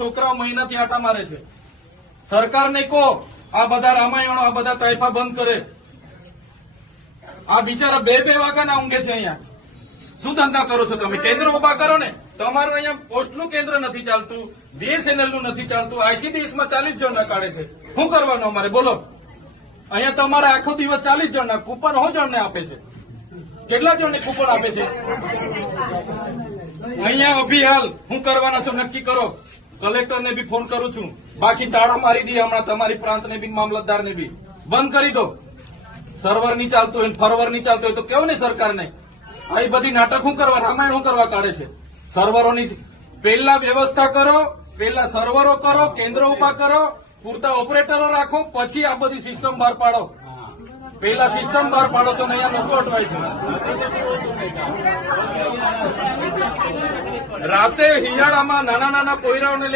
છોકરાઓ મહિનાથી આટા મારે છે। સરકારને કહો આ બધા રામાયણો આ બધા તાઇફા બંધ કરે। આ બિચારા બે વાગ્યાના ઊંઘે છે। અહીંયા શું ધંધા કરો છો તમે? કેન્દ્ર ઉભા કરો ને। તમારું અહીંયા પોસ્ટનું કેન્દ્ર નથી ચાલતું, BSNL નું નથી ચાલતું, ICDS માં 40 જણના કાઢે છે। શું કરવાનું અમારે બોલો? અહીંયા તમારે આખો દિવસ 40 જણના કૂપન હો જણને આપે છે। કેટલા જણને કૂપન આપે છે? અહીંયા અભી હાલ શું કરવાના છો નક્કી કરો। કલેક્ટરને બી ફોન કરું છું, બાકી તાળા મારી દી હમણાં તમારી પ્રાંતને બી મામલતદારને બી બંધ કરી દો। સર્વર નહીં ચાલતું હોય, ફરવર નહીં ચાલતું હોય તો કેવું ને સરકારને આ બધી નાટક શું કરવા, રામાયણ શું કરવા કાઢે છે? સર્વરોની પહેલા વ્યવસ્થા કરો, પહેલા સર્વરો કરો, કેન્દ્ર ઉભા કરો, પૂરતા ઓપરેટરો રાખો, પછી આ બધી સિસ્ટમ બહાર પાડો। પહેલા સિસ્ટમ બહાર પાડો તો અહીંયા લોકો અટવાય છે। રાતે હિયાળામાં નાના પોયરાઓને